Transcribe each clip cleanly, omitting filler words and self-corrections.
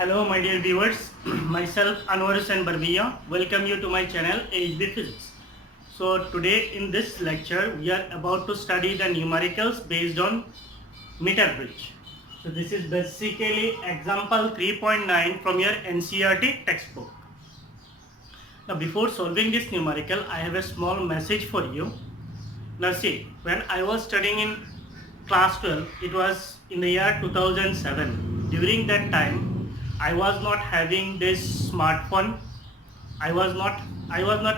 Hello, my dear viewers. Myself Anwar Hussain Barbiya. Welcome you to my channel HB Physics. So today in this lecture we are about to study the numericals based on meter bridge. So this is basically example 3.9 from your NCERT textbook. Now before solving this numerical, I have a small message for you. Now see, when I was studying in class 12, it was in the year 2007. During that time, I was not having this smartphone. I was not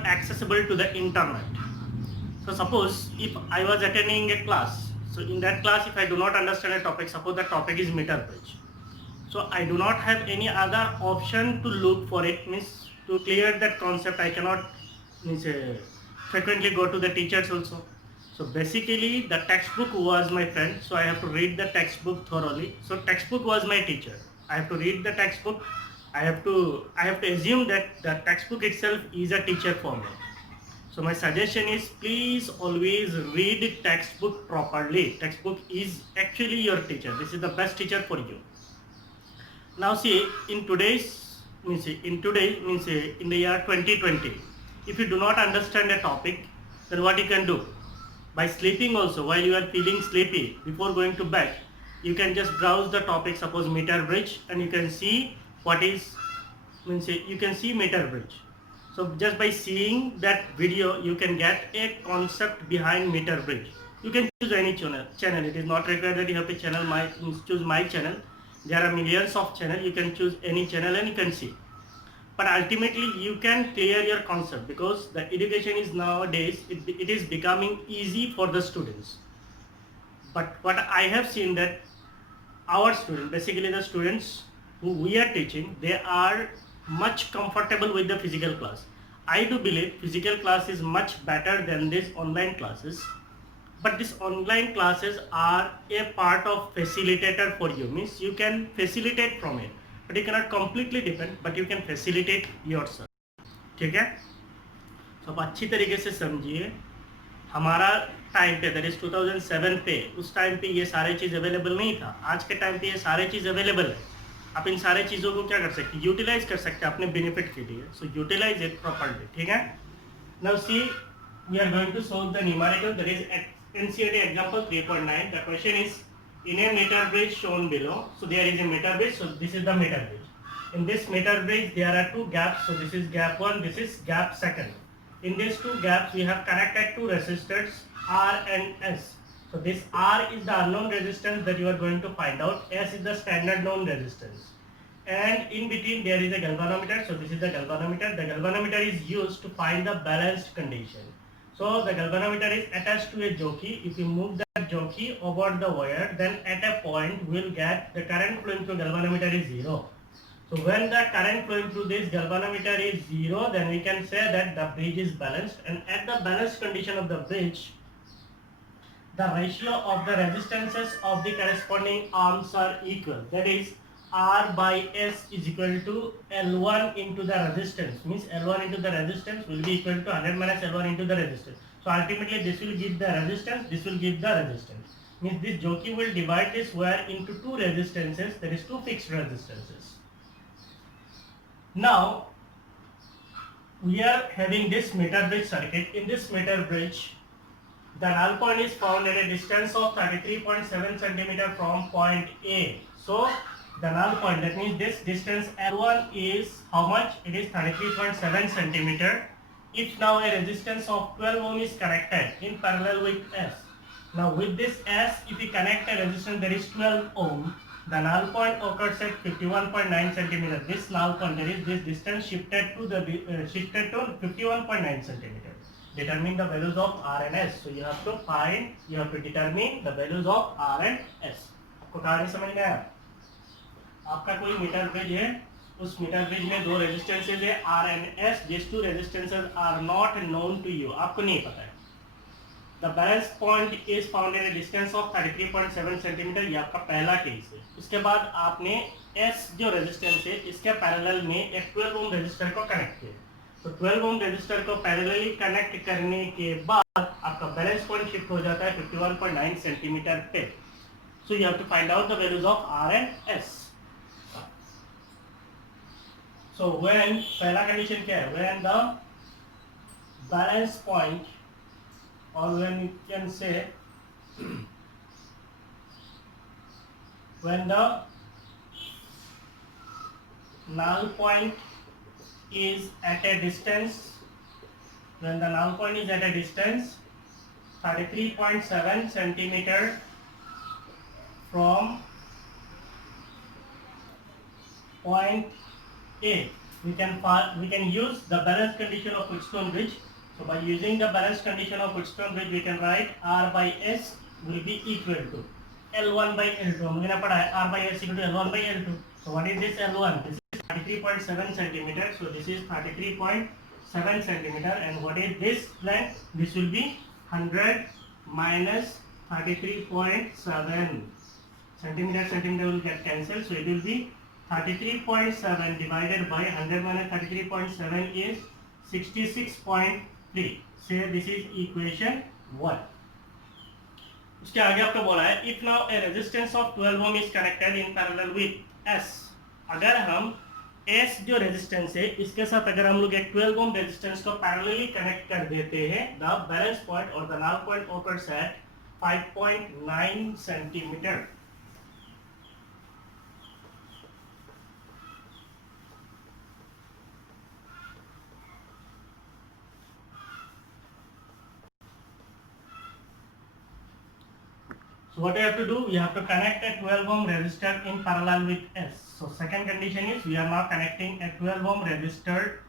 accessible to the internet. So suppose if I was attending a class, so in that class if I do not understand a topic, suppose the topic is meter bridge. So I do not have any other option to look for it, means to clear that concept I cannot frequently go to the teachers also. So basically the textbook was my friend, so I have to read the textbook thoroughly. So textbook was my teacher. I have to read the textbook. I have to assume that the textbook itself is a teacher for me. So my suggestion is please always read textbook properly. Textbook is actually your teacher. This is the best teacher for you. Now see, in the year 2020, if you do not understand a topic, then what you can do? By sleeping also, while you are feeling sleepy, before going to bed, you can just browse the topic, suppose meter bridge, and you can see you can see meter bridge. So just by seeing that video, you can get a concept behind meter bridge. You can choose any channel. It is not required that you have to choose my channel. There are millions of channels. You can choose any channel and you can see. But ultimately, you can clear your concept because the education is nowadays, it is becoming easy for the students. But what I have seen that our students, basically the students who we are teaching, they are much comfortable with the physical class. I do believe physical class is much better than this online classes. But these online classes are a part of facilitator for you, means you can facilitate from it, but you cannot completely depend, but you can facilitate yourself. ठीक है? तो आप अच्छी तरीके से समझिए, हमारा time पे दैट इज 2007 पे, उस टाइम पे ये सारे चीज़ अवेलेबल नहीं था. आज के टाइम पे ये सारे चीज़ अवेलेबल है. आप इन सारे चीज़ों को क्या कर सकते हैं? यूटिलाइज कर सकते हैं अपने बेनिफिट के लिए. So utilize it properly. ठीक है? Now see, we are going to solve the numerical that is NCERT example 3.9. The question is, in a meter bridge shown below, so there is a meter bridge, so this is the meter bridge. In this meter bridge there are two gaps, so this is gap 1, this is gap 2. In these two gaps we have connected two resistors R and S. So this R is the unknown resistance that you are going to find out. S is the standard known resistance. And in between there is a galvanometer, so this is the galvanometer. The galvanometer is used to find the balanced condition. So the galvanometer is attached to a jockey. If you move that jockey over the wire, then at a point we will get the current flowing through galvanometer is 0. So when the current flowing through this galvanometer is 0, then we can say that the bridge is balanced, and at the balanced condition of the bridge, the ratio of the resistances of the corresponding arms are equal. That is, R by S is equal to L1 into the resistance, means L1 into the resistance will be equal to 100 minus L1 into the resistance. So ultimately this will give the resistance, this will give the resistance. Means this jockey will divide this wire into two resistances, that is two fixed resistances. Now we are having this meter bridge circuit. In this meter bridge, the null point is found at a distance of 33.7 centimeter from point A. So the null point, that means this distance L1 is how much? It is 33.7 centimeter. If now a resistance of 12 ohm is connected in parallel with S. Now with this S, if we connect a resistance that is 12 ohm, the null point occurs at 51.9 centimeter. This null point, that is this distance shifted to 51.9 centimeter. Determine the values of R and S. So you have to determine the values of R and S. आपको कहानी समझ में आया? आपका कोई metre bridge है, उस metre bridge में दो रेजिस्टेंसेज है R and S. These two resistances are not known to you, आपको नहीं पता है. The balance point is found at a distance of 33.7 centimeter. ये आपका पहला केस है. उसके बाद आपने S जो रेजिस्टेंस है, इसके पैरेलल में एक 12 ओम रेजिस्टर को कनेक्ट किया. तो 12 ओम रेजिस्टर को पैरेलली कनेक्ट करने के बाद आपका बैलेंस पॉइंट शिफ्ट हो जाता है 51.9 सेंटीमीटर पे. So you have to find out the values of R and S. So when पहला condition क्या है, when the balance point, or when you can say when the null point is at a distance, when the null point is at a distance 33.7 centimeter from point A, we can use the balance condition of Wheatstone bridge. So by using the balance condition of Wheatstone bridge, we can write R by S will be equal to L1 by L2. हमने ना पढ़ा है R by S equal to L1 by L2. So what is this L1? This is 33.7 centimeter. So this is 33.7 centimeter. And what is this length? This will be 100 minus 33.7 centimeter. Centimeter will get cancelled. So it will be 33.7 divided by 100 minus 33.7 is 66.3. Say this is equation 1. उसके आगे आपको बोला है if now a resistance of 12 ohm is connected in parallel with S. अगर हम S जो resistance है इसके साथ अगर हम लोग एक 12 ohm रेजिस्टेंस को पैरेलली कनेक्ट कर देते हैं, the balance point or the null point occurs at 5.9 centimeter. So what you have to do, you have to connect a 12 ohm resistor in parallel with S. So second condition is we are now connecting a 12 ohm resistor.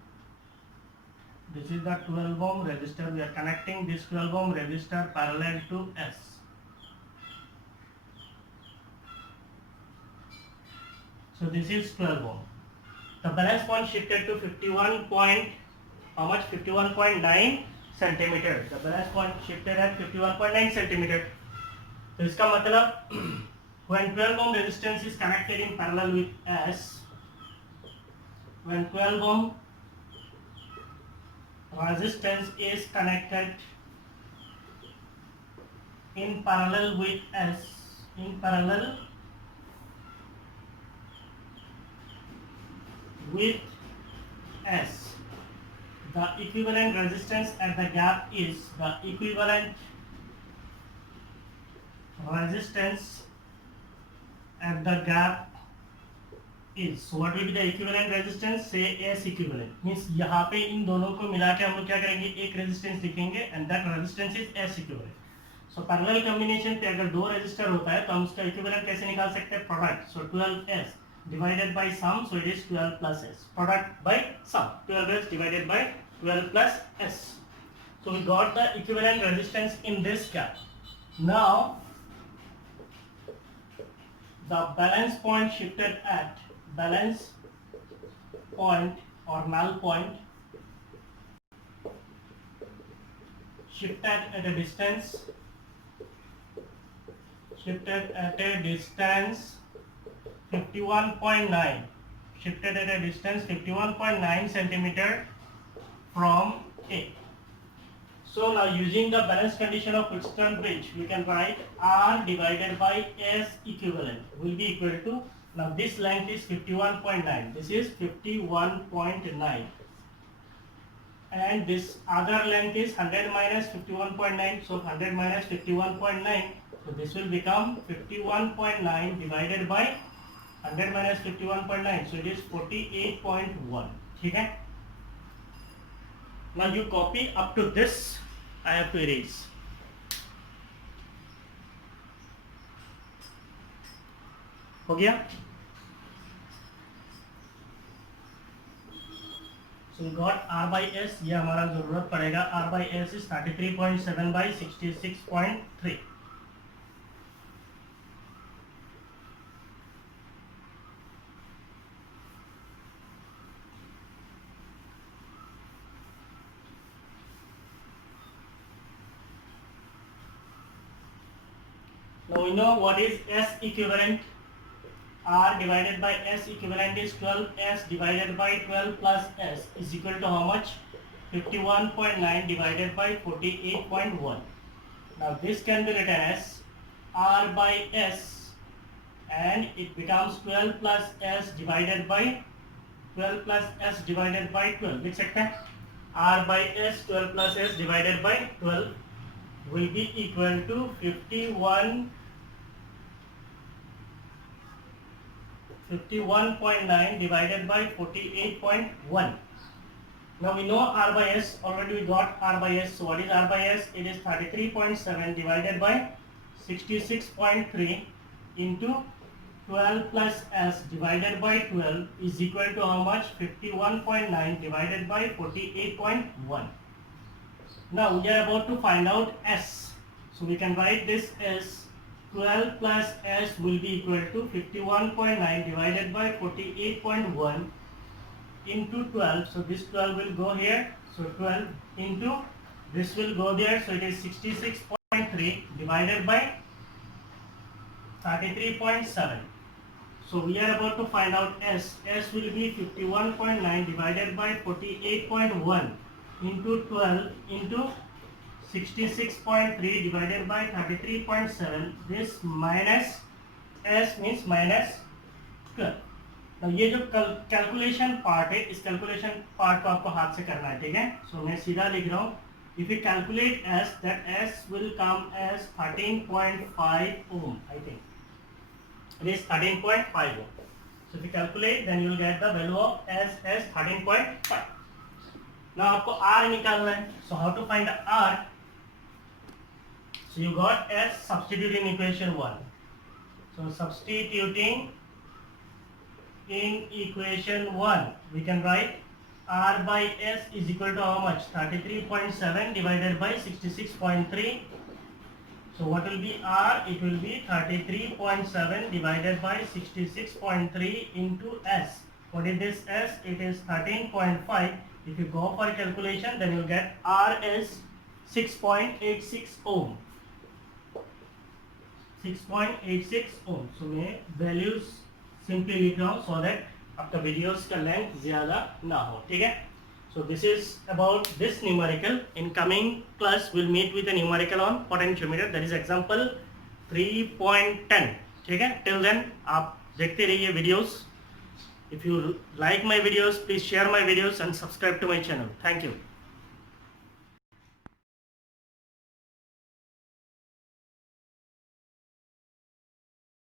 This is the 12 ohm resistor. We are connecting this 12 ohm resistor parallel to S. So this is 12 ohm. The balance point shifted to 51 point, how much? 51.9 centimeter. The balance point shifted at 51.9 centimeter. तो इसका मतलब when 12 ohm resistance is connected in parallel with S, when 12 ohm resistance is connected in parallel with S, in parallel with S, the equivalent resistance at the gap is the equivalent resistance at the gap is, so what will be the equivalent resistance? Say S equivalent means यहाँ पे इन दोनों को मिला के हम लोग क्या करेंगे, एक resistance लिखेंगे and that resistance is S equivalent. So parallel combination पे अगर दो resistor होता है तो हम उसका equivalent कैसे निकाल सकते हैं? Product. So 12S divided by sum, so it is 12 plus S. Product by sum, 12S divided by 12 plus S. So we got the equivalent resistance in this gap. Now the balance point shifted at balance point or null point shifted at a distance 51.9, shifted at a distance 51.9 centimeter from A. So now using the balance condition of Wheatstone bridge, we can write R divided by S equivalent will be equal to, now this length is 51.9, this is 51.9, and this other length is 100 minus 51.9, so 100 minus 51.9, so this will become 51.9 divided by 100 minus 51.9, so it is 48.1. ठीक है? Now you copy up to this, I have to erase. हो गया? So we got R by S, ये हमारा जरूरत पड़ेगा. R by S is 33.7 by 66.3. Now we know what is S equivalent. R divided by S equivalent is 12S divided by 12 plus S is equal to how much? 51.9 divided by 48.1. Now this can be written as R by S, and it becomes 12 plus S divided by 12 plus s divided by 12 लिख सकते हैं r by s 12 plus s divided by 12 will be equal to 51.9 divided by 48.1. Now we know r by s, already we got r by s. So what is r by s? It is 33.7 divided by 66.3 into 12 plus s divided by 12 is equal to how much? 51.9 divided by 48.1. Now we are about to find out s. So we can write this as 12 plus s will be equal to 51.9 divided by 48.1 into 12. So this 12 will go here. So 12 into this will go there. So it is 66.3 divided by 33.7. So we are about to find out s. S will be 51.9 divided by 48.1 into 12 into 66.3 divided by 33.7. This minus s means minus 12. तो ये जो calculation part है, इस calculation part को आपको हाथ से करना है, ठीक है. सो मैं सीधा लिख रहा हूँ. If you calculate s, that s will come as 13.5 ohm. I think it is 13.5 ohm. So if you calculate, then you will get the value of s as 13.5. Now आपको r निकालना है. So how to find r? So you got s, substitute in equation 1. So substituting in equation 1, we can write r by s is equal to how much? 33.7 divided by 66.3. So what will be r? It will be 33.7 divided by 66.3 into s. What is this s? It is 13.5. If you go for calculation, then you will get r is 6.86 ohm. 6.86 ohm. So मैं values simply लिख रहा हूँ so that आपका videos का length ज़्यादा ना हो, ठीक है? So this is about this numerical. In coming class, we'll meet with a numerical on potentiometer. That is example 3.10. ठीक है? Till then आप देखते रहिए videos. If you like my videos, please share my videos and subscribe to my channel. Thank you.